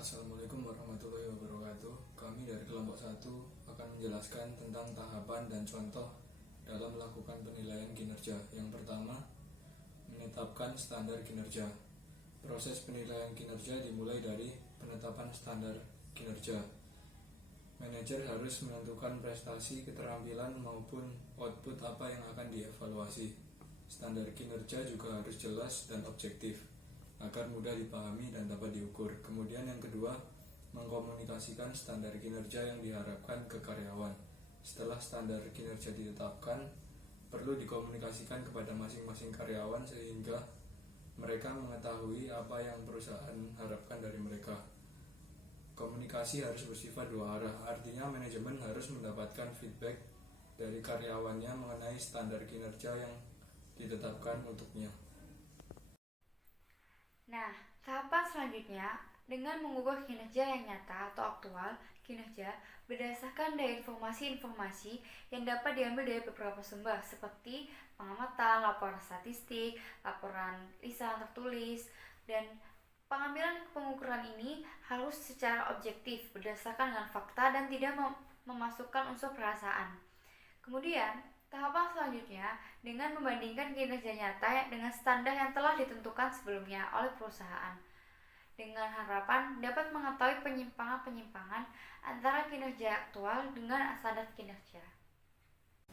Assalamualaikum warahmatullahi wabarakatuh. Kami dari kelompok 1 akan menjelaskan tentang tahapan dan contoh dalam melakukan penilaian kinerja. Yang pertama, menetapkan standar kinerja. Proses penilaian kinerja dimulai dari penetapan standar kinerja. Manajer harus menentukan prestasi, keterampilan maupun output apa yang akan dievaluasi. Standar kinerja juga harus jelas dan objektif agar mudah dipahami dan dapat diukur. Kemudian yang kedua, mengkomunikasikan standar kinerja yang diharapkan ke karyawan. Setelah standar kinerja ditetapkan, perlu dikomunikasikan kepada masing-masing karyawan sehingga mereka mengetahui apa yang perusahaan harapkan dari mereka. Komunikasi harus bersifat dua arah, artinya manajemen harus mendapatkan feedback dari karyawannya mengenai standar kinerja yang ditetapkan untuknya. Nah, tahapan selanjutnya dengan mengukur kinerja yang nyata atau aktual kinerja berdasarkan dari informasi-informasi yang dapat diambil dari beberapa sumber seperti pengamatan, laporan statistik, laporan lisan tertulis, dan pengambilan pengukuran ini harus secara objektif berdasarkan dengan fakta dan tidak memasukkan unsur perasaan. Kemudian, tahapan selanjutnya dengan membandingkan kinerja nyata dengan standar yang telah ditentukan sebelumnya oleh perusahaan, dengan harapan dapat mengetahui penyimpangan-penyimpangan antara kinerja aktual dengan standar kinerja.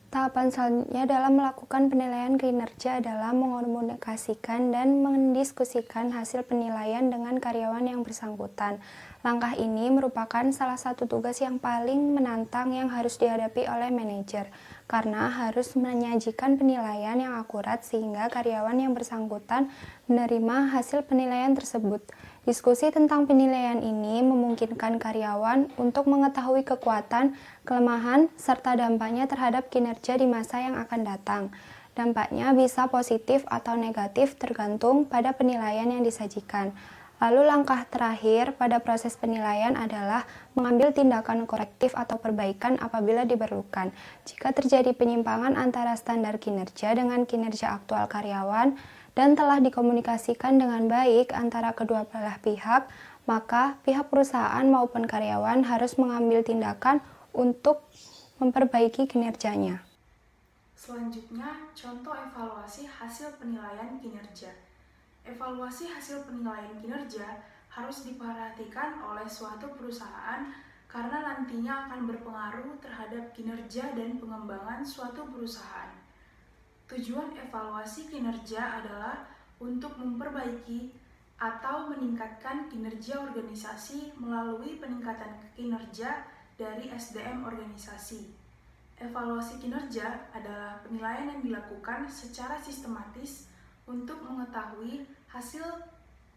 Tahapan selanjutnya dalam melakukan penilaian kinerja adalah mengomunikasikan dan mendiskusikan hasil penilaian dengan karyawan yang bersangkutan. Langkah ini merupakan salah satu tugas yang paling menantang yang harus dihadapi oleh manajer, karena harus menyajikan penilaian yang akurat sehingga karyawan yang bersangkutan menerima hasil penilaian tersebut. Diskusi tentang penilaian ini memungkinkan karyawan untuk mengetahui kekuatan, kelemahan, serta dampaknya terhadap kinerja di masa yang akan datang. Dampaknya bisa positif atau negatif tergantung pada penilaian yang disajikan. Lalu langkah terakhir pada proses penilaian adalah mengambil tindakan korektif atau perbaikan apabila diperlukan. Jika terjadi penyimpangan antara standar kinerja dengan kinerja aktual karyawan, dan telah dikomunikasikan dengan baik antara kedua belah pihak, maka pihak perusahaan maupun karyawan harus mengambil tindakan untuk memperbaiki kinerjanya. Selanjutnya, contoh evaluasi hasil penilaian kinerja. Evaluasi hasil penilaian kinerja harus diperhatikan oleh suatu perusahaan karena nantinya akan berpengaruh terhadap kinerja dan pengembangan suatu perusahaan. Tujuan evaluasi kinerja adalah untuk memperbaiki atau meningkatkan kinerja organisasi melalui peningkatan kinerja dari SDM organisasi. Evaluasi kinerja adalah penilaian yang dilakukan secara sistematis untuk mengetahui hasil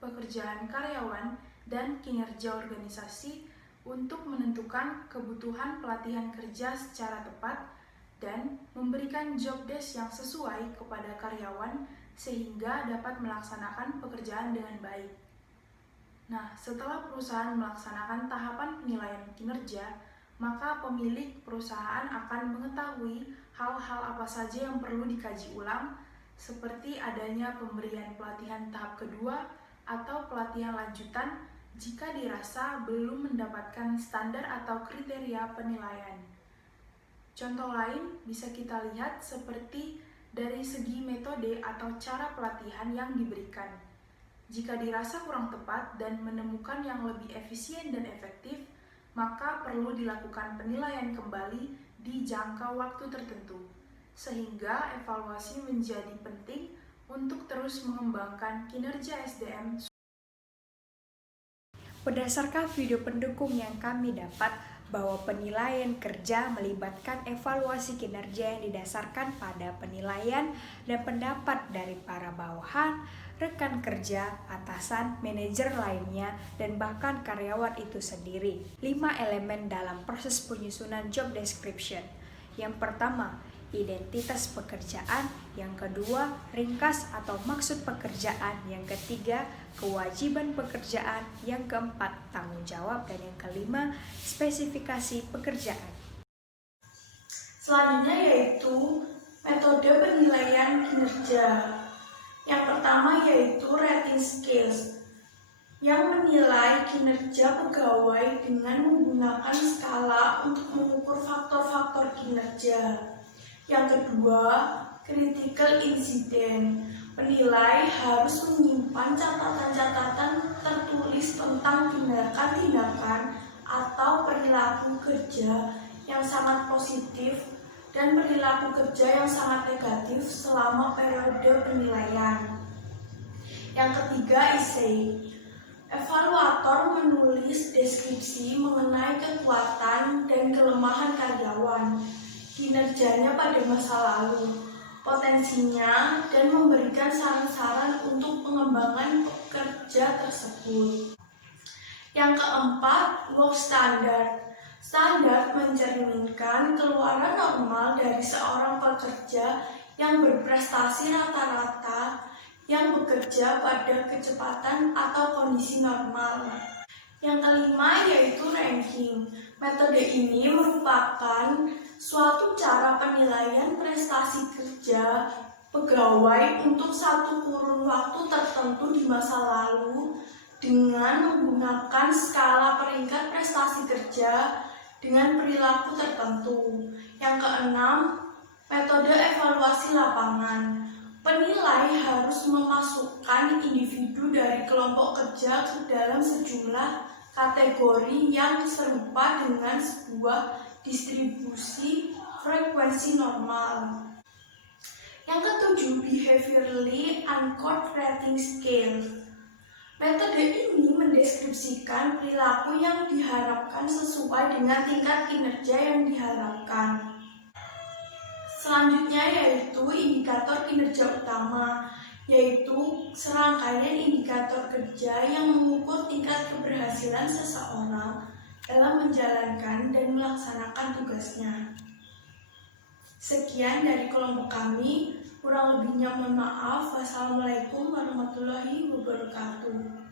pekerjaan karyawan dan kinerja organisasi untuk menentukan kebutuhan pelatihan kerja secara tepat dan memberikan job desk yang sesuai kepada karyawan sehingga dapat melaksanakan pekerjaan dengan baik. Nah, setelah perusahaan melaksanakan tahapan penilaian kinerja, maka pemilik perusahaan akan mengetahui hal-hal apa saja yang perlu dikaji ulang, seperti adanya pemberian pelatihan tahap kedua atau pelatihan lanjutan jika dirasa belum mendapatkan standar atau kriteria penilaian. Contoh lain bisa kita lihat seperti dari segi metode atau cara pelatihan yang diberikan. Jika dirasa kurang tepat dan menemukan yang lebih efisien dan efektif, maka perlu dilakukan penilaian kembali di jangka waktu tertentu, sehingga evaluasi menjadi penting untuk terus mengembangkan kinerja SDM. Berdasarkan video pendukung yang kami dapat, bahwa penilaian kerja melibatkan evaluasi kinerja yang didasarkan pada penilaian dan pendapat dari para bawahan, rekan kerja, atasan, manajer lainnya, dan bahkan karyawan itu sendiri. 5 elemen dalam proses penyusunan job description. Yang pertama, identitas pekerjaan. Yang kedua, ringkas atau maksud pekerjaan. Yang ketiga, kewajiban pekerjaan. Yang keempat, tanggung jawab. Dan yang kelima, spesifikasi pekerjaan. Selanjutnya yaitu metode penilaian kinerja. Yang pertama yaitu rating scales. yang menilai kinerja pegawai dengan menggunakan skala untuk mengukur faktor-faktor kinerja. Yang kedua, critical incident. Penilai harus menyimpan catatan-catatan tertulis tentang tindakan-tindakan atau perilaku kerja yang sangat positif dan perilaku kerja yang sangat negatif selama periode penilaian. Yang ketiga, essay. Evaluator menulis deskripsi mengenai kekuatan dan kelemahan karyawan, kinerjanya pada masa lalu, potensinya, dan memberikan saran-saran untuk pengembangan pekerja tersebut. Yang keempat, work standard. Standar mencerminkan keluaran normal dari seorang pekerja yang berprestasi rata-rata yang bekerja pada kecepatan atau kondisi normal. Yang kelima yaitu ranking. Metode ini merupakan suatu cara penilaian prestasi kerja pegawai untuk satu kurun waktu tertentu di masa lalu dengan menggunakan skala peringkat prestasi kerja dengan perilaku tertentu. Yang keenam, metode evaluasi lapangan. Penilai harus memasukkan individu dari kelompok kerja ke dalam sejumlah kategori yang serupa dengan sebuah distribusi frekuensi normal. Yang ketujuh, behaviorally anchored rating scale. Metode ini mendeskripsikan perilaku yang diharapkan sesuai dengan tingkat kinerja yang diharapkan. Selanjutnya yaitu indikator kinerja utama, yaitu serangkaian indikator kerja yang mengukur tingkat keberhasilan seseorang dalam menjalankan dan melaksanakan tugasnya. Sekian dari kelompok kami, kurang lebihnya mohon maaf. Wassalamualaikum warahmatullahi wabarakatuh.